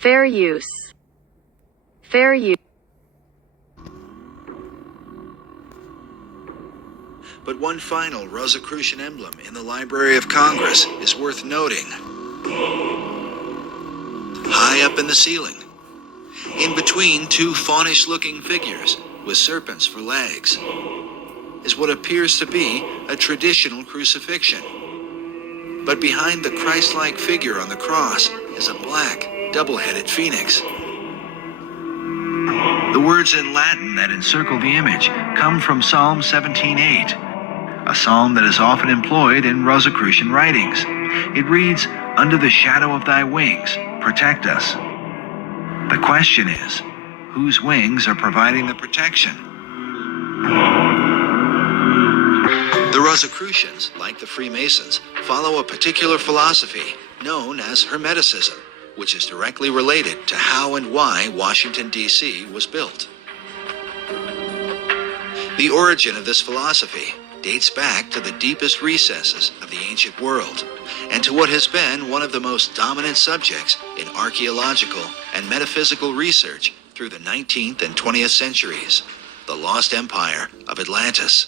Fair use. Fair use. But one final Rosicrucian emblem in the Library of Congress is worth noting. High up in the ceiling, in between two faunish-looking figures with serpents for legs, is what appears to be a traditional crucifixion. But behind the Christ-like figure on the cross is a black, double-headed phoenix. The words in Latin that encircle the image come from Psalm 17:8, a psalm that is often employed in Rosicrucian writings. It reads, "Under the shadow of thy wings, protect us." The question is, whose wings are providing the protection? The Rosicrucians, like the Freemasons, follow a particular philosophy known as Hermeticism, which is directly related to how and why Washington, D.C. was built. The origin of this philosophy dates back to the deepest recesses of the ancient world, and to what has been one of the most dominant subjects in archaeological and metaphysical research through the 19th and 20th centuries, the lost empire of Atlantis.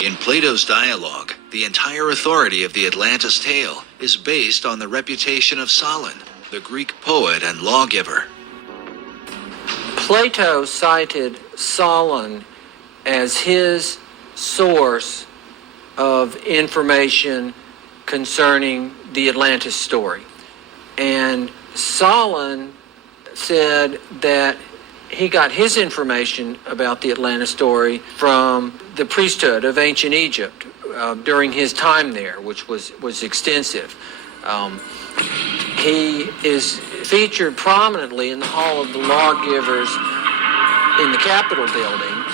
In Plato's dialogue, the entire authority of the Atlantis tale is based on the reputation of Solon, the Greek poet and lawgiver. Plato cited Solon as his source of information concerning the Atlantis story. And Solon said that he got his information about the Atlantis story from the priesthood of ancient Egypt during his time there, which was extensive. He is featured prominently in the Hall of the Lawgivers in the Capitol building.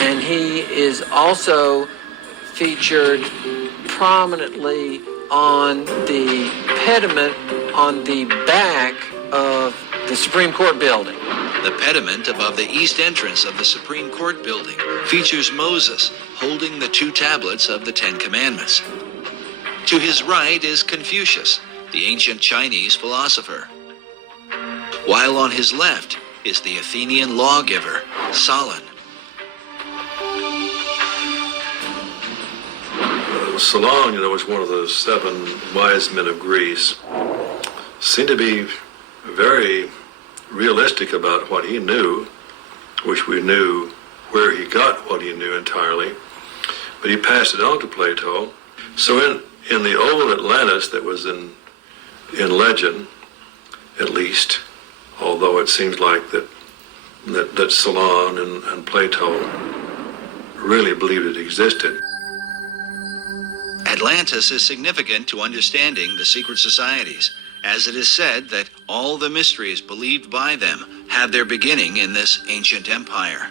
And he is also featured prominently on the pediment on the back of the Supreme Court building. The pediment above the east entrance of the Supreme Court building features Moses holding the two tablets of the Ten Commandments. To his right is Confucius, the ancient Chinese philosopher, while on his left is the Athenian lawgiver, Solon. Solon, was one of the 7 wise men of Greece. Seemed to be very realistic about what he knew. Wish we knew where he got what he knew entirely, but he passed it on to Plato. So in the old Atlantis that was in legend, at least, although it seems like that Solon and Plato really believed it existed. Atlantis is significant to understanding the secret societies, as it is said that all the mysteries believed by them have their beginning in this ancient empire.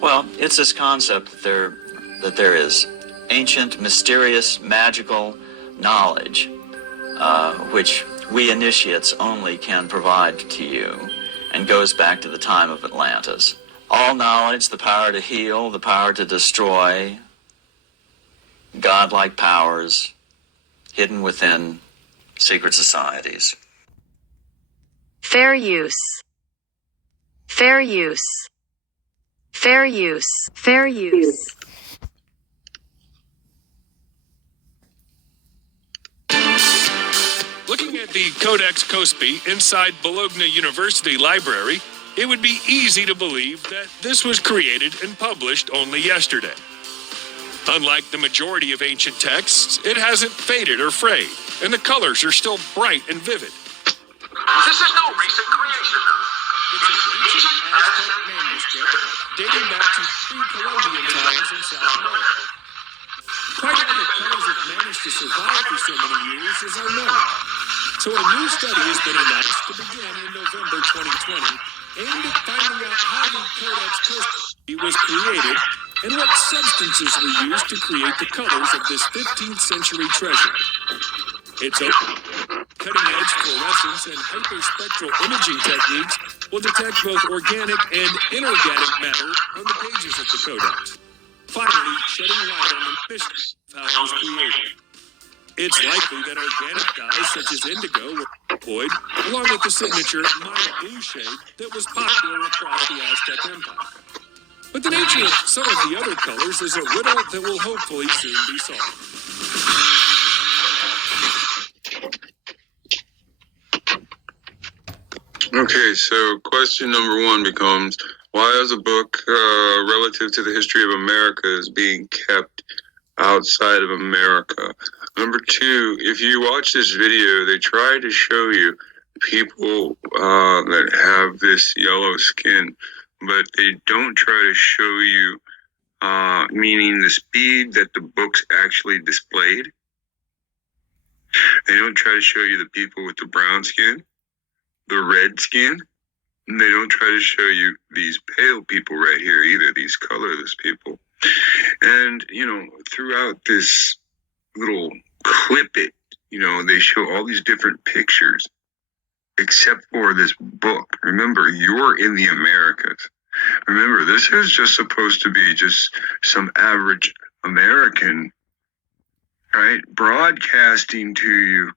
Well, it's this concept that there is ancient, mysterious, magical knowledge, which we initiates only can provide to you, and goes back to the time of Atlantis. All knowledge, the power to heal, the power to destroy, godlike powers hidden within secret societies. Fair use. Fair use. Fair use. Fair use. Looking at the Codex Cospi inside Bologna University Library, it would be easy to believe that this was created and published only yesterday. Unlike the majority of ancient texts, it hasn't faded or frayed, and the colors are still bright and vivid. This is no recent creation. It's an ancient Aztec manuscript dating back to pre-Columbian times in South America. Quite how the colors have managed to survive for so many years is unknown. So a new study has been announced to begin in November 2020, aimed at finding out how the Codex Cospi was created and what substances were used to create the colors of this 15th century treasure. Its cutting-edge fluorescence and hyperspectral imaging techniques will detect both organic and inorganic matter on the pages of the Codex. finally shedding light on the mystery of how it was created. It's likely that organic dyes such as indigo were employed, along with the signature Maya blue shade that was popular across the Aztec Empire. But the nature of some of the other colors is a riddle that will hopefully soon be solved. Okay, so question number one becomes, why is a book relative to the history of America is being kept outside of America? Number two, if you watch this video, they try to show you people that have this yellow skin, but they don't try to show you, meaning the speed that the book's actually displayed. They don't try to show you the people with the brown skin, the red skin. And they don't try to show you these pale people right here either, these colorless people. And, throughout this little clip they show all these different pictures, except for this book. Remember, you're in the Americas. Remember, this is just supposed to be just some average American, right, broadcasting to you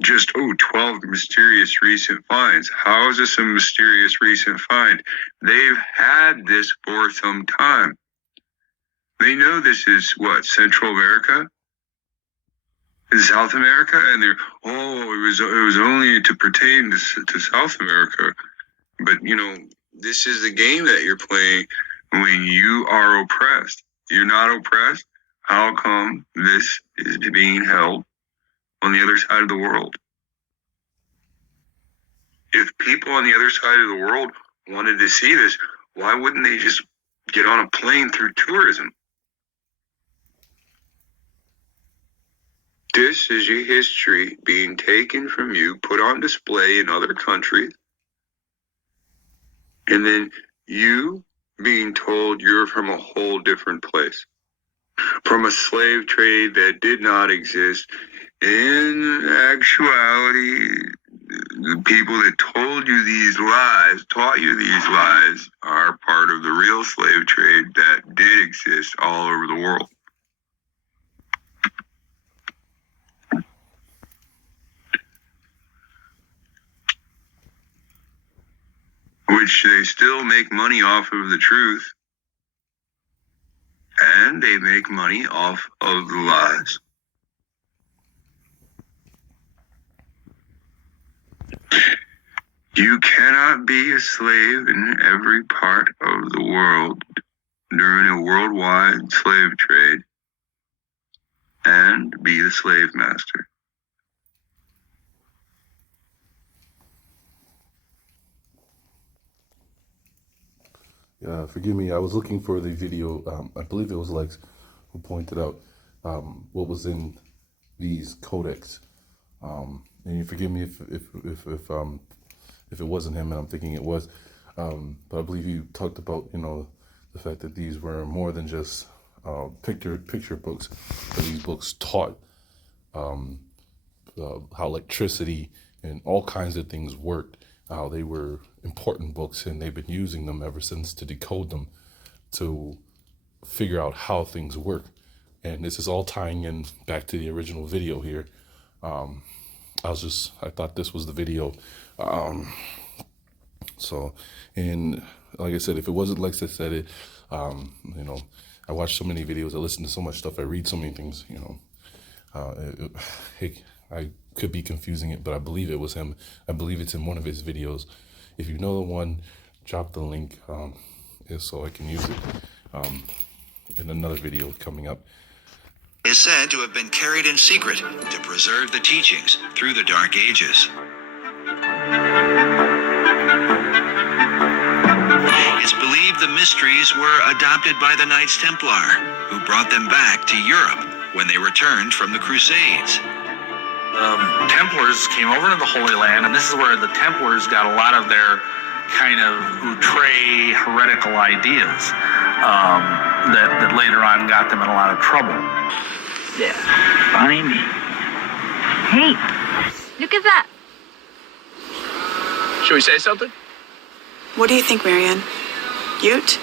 just, 12 mysterious recent finds. How is this a mysterious recent find? They've had this for some time. They know this is Central America? South America? And they're, it was only to pertain to South America. But, this is the game that you're playing when you are oppressed. You're not oppressed? How come this is being held on the other side of the world? If people on the other side of the world wanted to see this, why wouldn't they just get on a plane through tourism? This is your history being taken from you, put on display in other countries, and then you being told you're from a whole different place. From a slave trade that did not exist. In actuality, the people that told you these lies, taught you these lies, are part of the real slave trade that did exist all over the world. Which they still make money off of the truth. And they make money off of the lies. You cannot be a slave in every part of the world during a worldwide slave trade and be the slave master. Forgive me, I was looking for the video. I believe it was Lex who pointed out what was in these codex. And you forgive me if it wasn't him, and I'm thinking it was. But I believe you talked about the fact that these were more than just picture books, but these books taught how electricity and all kinds of things worked. How they were important books, and they've been using them ever since to decode them, to figure out how things work. And this is all tying in back to the original video here. I thought this was the video. And like I said, if it wasn't Lex that said it, I watch so many videos, I listen to so much stuff, I read so many things, I could be confusing it, but I believe it was him. I believe it's in one of his videos. If you know the one, drop the link so I can use it in another video coming up. Is said to have been carried in secret to preserve the teachings through the Dark Ages. It's believed the mysteries were adopted by the Knights Templar, who brought them back to Europe when they returned from the Crusades. Templars came over to the Holy Land, and this is where the Templars got a lot of their kind of outre heretical ideas that later on got them in a lot of trouble. Yeah, funny me. Hey, look at that. Should we say something? What do you think, Marianne? Ute?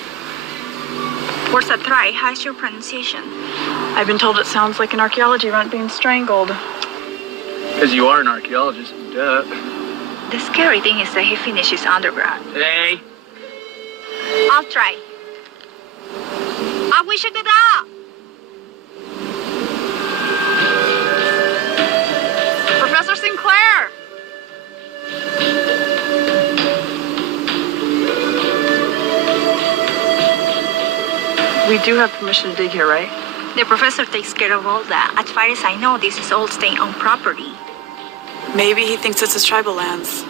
What's a try? How's your pronunciation? I've been told it sounds like an archaeology runt being strangled. Because you are an archaeologist, duh. The scary thing is that he finished his undergrad. Hey. I'll try. I wish you did that. Professor Sinclair! We do have permission to dig here, right? The professor takes care of all that. As far as I know, this is all state-owned property. Maybe he thinks it's his tribal lands.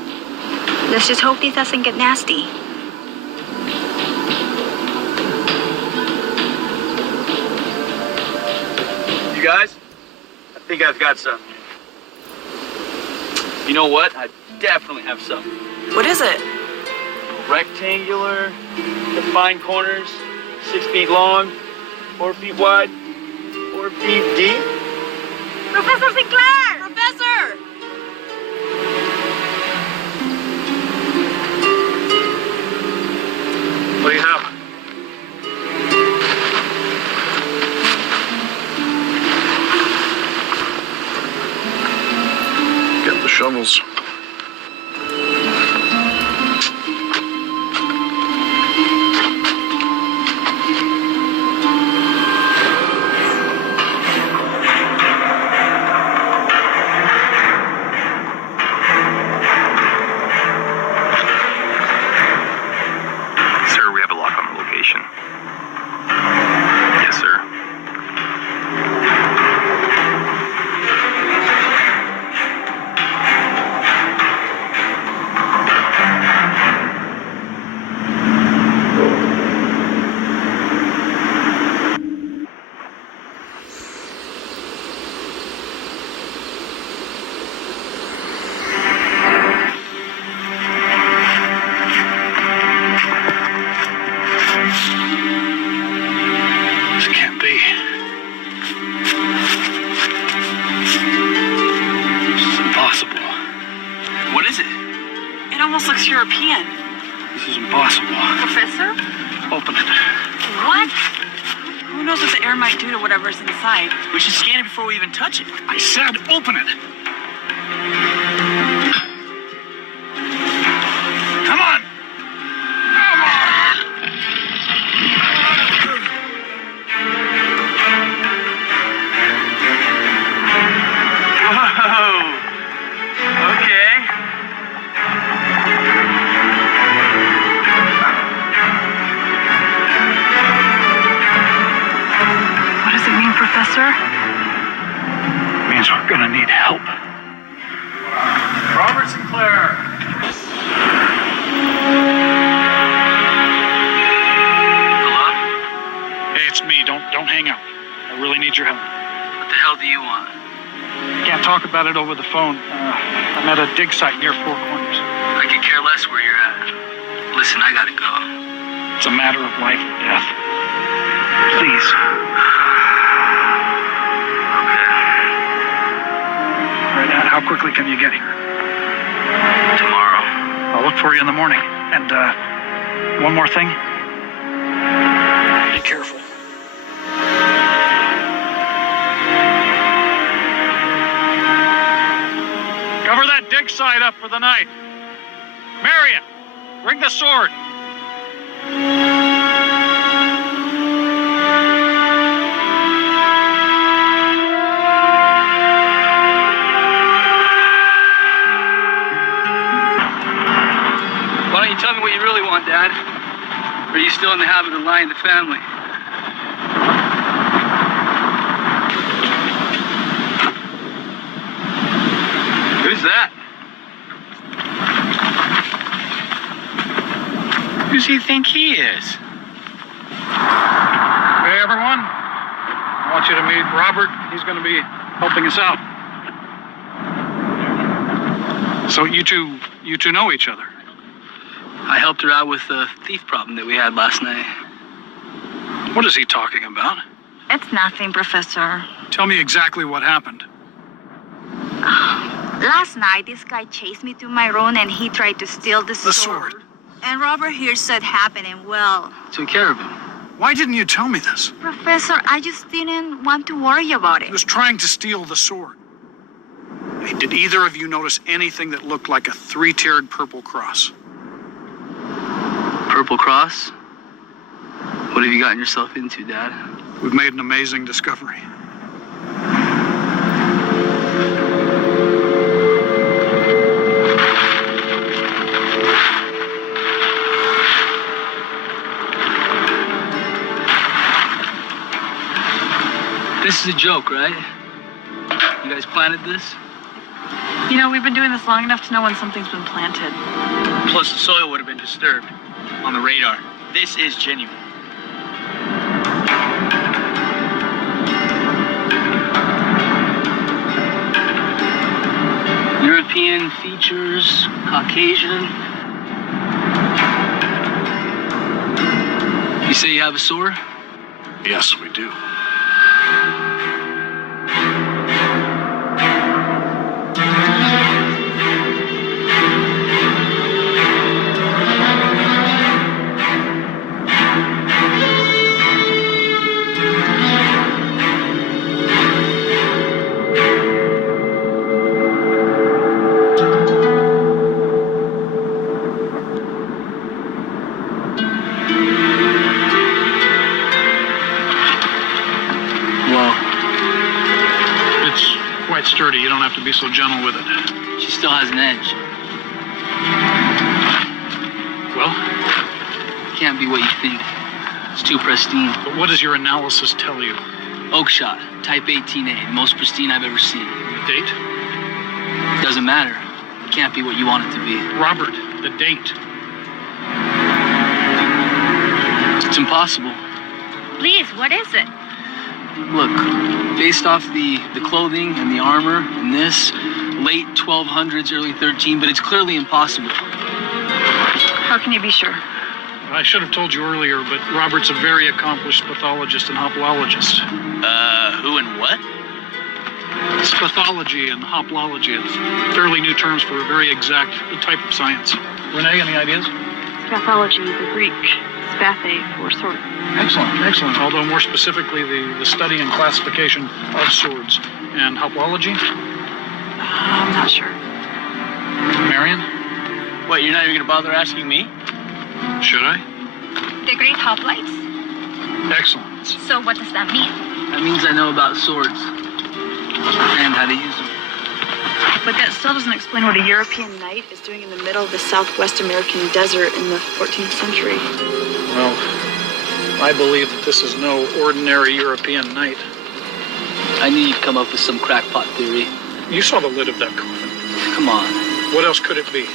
Let's just hope this doesn't get nasty. You guys? I think I've got some. You know what? I definitely have some. What is it? Rectangular, defined corners, 6 feet long, 4 feet wide, 4 feet deep. Professor Sinclair! Professor! What do you have? Get the shovels. Sir, we have a lock on the location. Yes, sir. This can't be. This is impossible. What is it? It almost looks European. This is impossible. Professor? Open it. What? Who knows what the air might do to whatever's inside? We should scan it before we even touch it. I said open it. Come on. Come on. Whoa. Okay. What does it mean, Professor? Means we're gonna need help. Robert Sinclair. Hello? Hey, it's me. Don't hang up. I really need your help. What the hell do you want? Can't talk about it over the phone. I'm at a dig site near Four Corners. I could care less where you're at. Listen, I gotta go. It's a matter of life or death. Please. Okay. All right, how quickly can you get here? Tomorrow. I'll look for you in the morning. And one more thing. Be careful. Cover that dig site up for the night. Marion, bring the sword. Why don't you tell me what you really want, Dad? Or are you still in the habit of lying to family? Who's that? Who's he think he is? Hey, everyone. I want you to meet Robert. He's going to be helping us out. So you two know each other? I helped her out with the thief problem that we had last night. What is he talking about? It's nothing, Professor. Tell me exactly what happened. Last night, this guy chased me to my room and he tried to steal the sword. sword. And Robert here said happened and well, Took care of him. Why didn't you tell me this? Professor, I just didn't want to worry about He it. was trying to steal the sword. Hey, did either of you notice anything that looked like a three-tiered purple cross? Purple Cross? What have you gotten yourself into, Dad? We've made an amazing discovery. This is a joke, right? You guys planted this? You know, we've been doing this long enough to know when something's been planted. Plus, the soil would have been disturbed on the radar. This is genuine. European features, Caucasian. You say you have a sword? Yes, we do. Sturdy. You don't have to be so gentle with it. She still has an edge. Well? Can't be what you think. It's too pristine. But what does your analysis tell you? Oak shot, type 18A, the most pristine I've ever seen. The date? Doesn't matter. It can't be what you want it to be. Robert, the date. It's impossible. Please, what is it? Look, based off the clothing and the armor and this, late 1200s, early 13, but it's clearly impossible. How can you be sure? I should have told you earlier, but Robert's a very accomplished pathologist and hoplologist. Who and what? It's pathology and hoplology. It's fairly new terms for a very exact type of science. Renee, any ideas? Pathology, the Greek, spathe, for sword. Excellent, excellent. Although more specifically, the study and classification of swords. And hoplology? I'm not sure. Marion? What, you're not even going to bother asking me? Should I? The Great Hoplites? Excellent. So what does that mean? That means I know about swords and how to use them. But that still doesn't explain what a European knight is doing in the middle of the Southwest American desert in the 14th century. Well, I believe that this is no ordinary European knight. I knew you'd come up with some crackpot theory. You saw the lid of that coffin. Come on. What else could it be?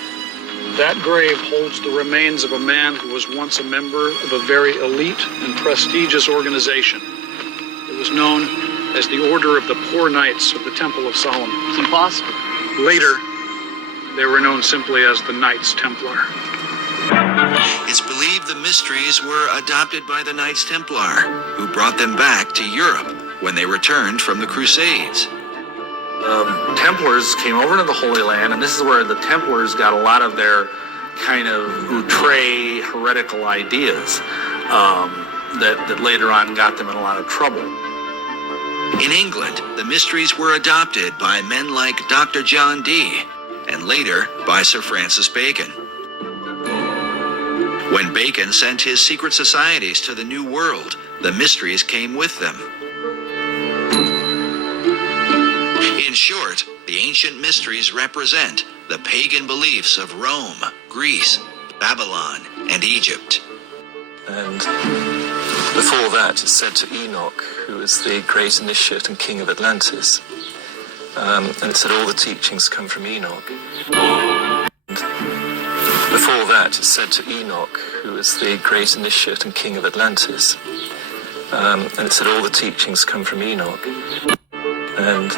That grave holds the remains of a man who was once a member of a very elite and prestigious organization. It was known as the Order of the Poor Knights of the Temple of Solomon. It's impossible. Later, they were known simply as the Knights Templar. It's believed the mysteries were adopted by the Knights Templar, who brought them back to Europe when they returned from the Crusades. Templars came over to the Holy Land, and this is where the Templars got a lot of their kind of outre heretical ideas that later on got them in a lot of trouble. In England, the mysteries were adopted by men like Dr. John Dee, and later by Sir Francis Bacon. When Bacon sent his secret societies to the New World, the mysteries came with them. In short, the ancient mysteries represent the pagan beliefs of Rome, Greece, Babylon, and Egypt. And before that, it's said to Enoch, who was the great initiate and king of Atlantis. And it said all the teachings come from Enoch. And before that, it's said to Enoch, who was the great initiate and king of Atlantis. And it said all the teachings come from Enoch. And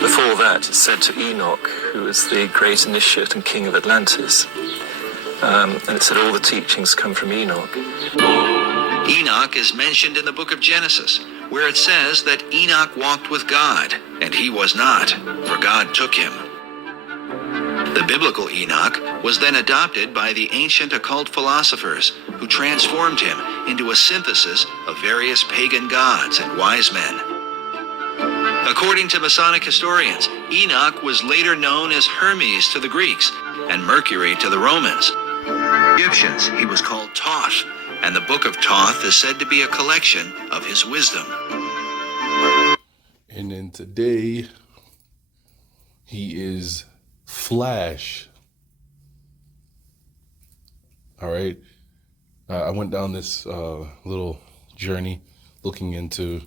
before that, it's said to Enoch, who was the great initiate and king of Atlantis. And it said all the teachings come from Enoch. Enoch is mentioned in the book of Genesis, where it says that Enoch walked with God, and he was not, for God took him. The biblical Enoch was then adopted by the ancient occult philosophers, who transformed him into a synthesis of various pagan gods and wise men. According to Masonic historians, Enoch was later known as Hermes to the Greeks and Mercury to the Romans. Egyptians, he was called Thoth, and the Book of Thoth is said to be a collection of his wisdom. And then today, he is Flash. All right. I went down this little journey looking into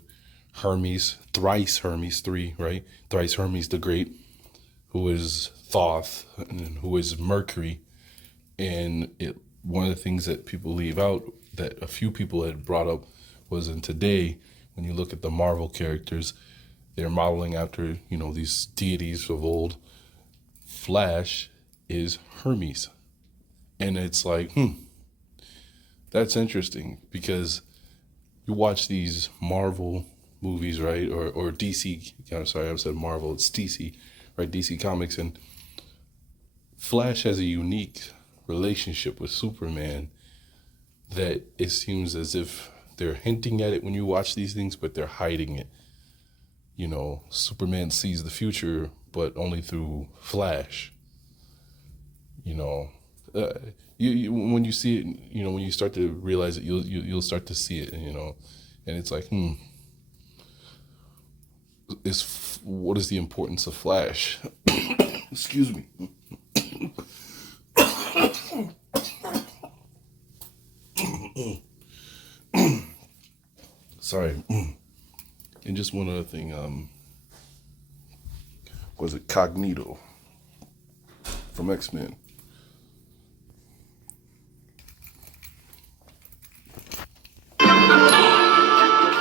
Hermes, thrice Hermes, three, right? Thrice Hermes the Great, who is Thoth, and who is Mercury. And one of the things that people leave out, that a few people had brought up, was in today, when you look at the Marvel characters, they're modeling after, these deities of old. Flash is Hermes. And it's like, that's interesting, because you watch these Marvel movies, right? Or DC, I'm sorry, I said Marvel, it's DC, right? DC Comics. And Flash has a unique relationship with Superman that it seems as if they're hinting at it when you watch these things, but they're hiding it. Superman sees the future, but only through Flash. When you see it, when you start to realize it, you'll start to see it, and it's like, what is the importance of Flash? Excuse me. Sorry. And just one other thing, was it Cognito from X-Men?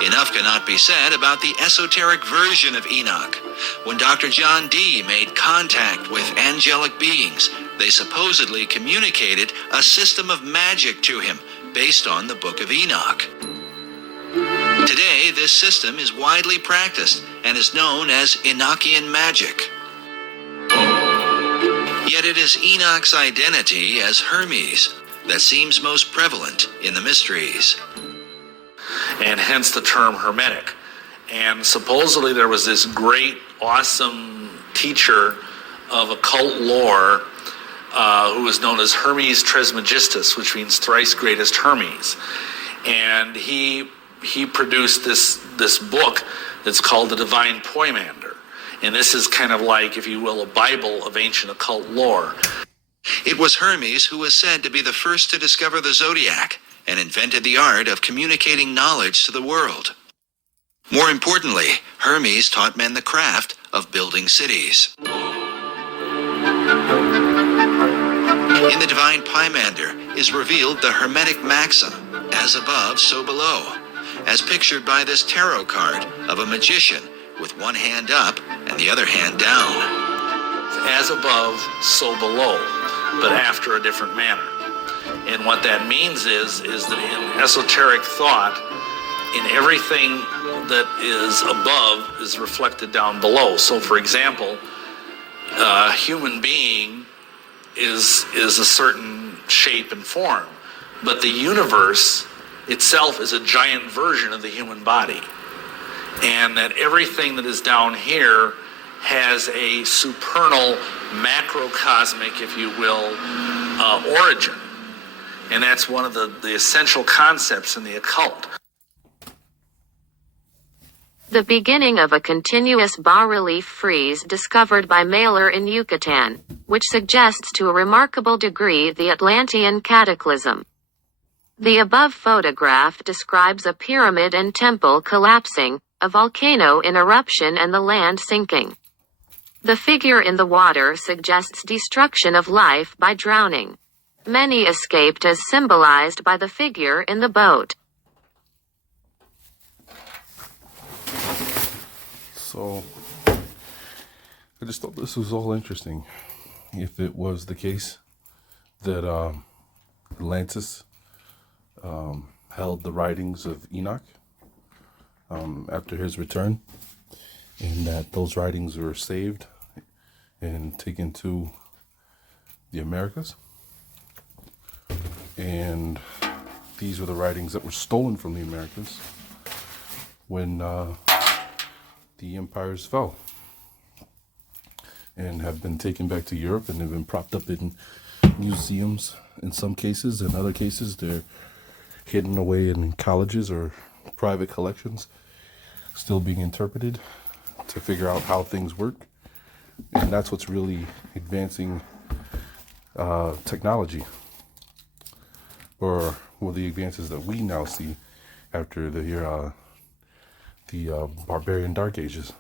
Enough cannot be said about the esoteric version of Enoch. When Dr. John Dee made contact with angelic beings, they supposedly communicated a system of magic to him based on the Book of Enoch. Today, this system is widely practiced and is known as Enochian magic. Yet it is Enoch's identity as Hermes that seems most prevalent in the mysteries. And hence the term Hermetic. And supposedly there was this great, awesome teacher of occult lore who was known as Hermes Trismegistus, which means thrice greatest Hermes. And he produced this book that's called the Divine Poimander. And this is kind of like, if you will, a Bible of ancient occult lore. It was Hermes who was said to be the first to discover the zodiac and invented the art of communicating knowledge to the world. More importantly, Hermes taught men the craft of building cities. In the Divine Poimander is revealed the Hermetic maxim, as above, so below, as pictured by this tarot card of a magician with one hand up and the other hand down. As above, so below, but after a different manner. And what that means is that in esoteric thought, in everything that is above is reflected down below. So, for example, a human being is a certain shape and form, but the universe itself is a giant version of the human body. And that everything that is down here has a supernal, macrocosmic, if you will, origin. And that's one of the essential concepts in the occult. The beginning of a continuous bas-relief frieze discovered by Mailer in Yucatan, which suggests to a remarkable degree the Atlantean cataclysm. The above photograph describes a pyramid and temple collapsing, a volcano in eruption and the land sinking. The figure in the water suggests destruction of life by drowning. Many escaped as symbolized by the figure in the boat. So, I just thought this was all interesting. If it was the case that Atlantis held the writings of Enoch after his return, and that those writings were saved and taken to the Americas, and these were the writings that were stolen from the Americas when the empires fell, and have been taken back to Europe and have been propped up in museums in some cases. In other cases, they're hidden away in colleges or private collections, still being interpreted to figure out how things work. And that's what's really advancing technology, or well, the advances that we now see after the barbarian dark ages.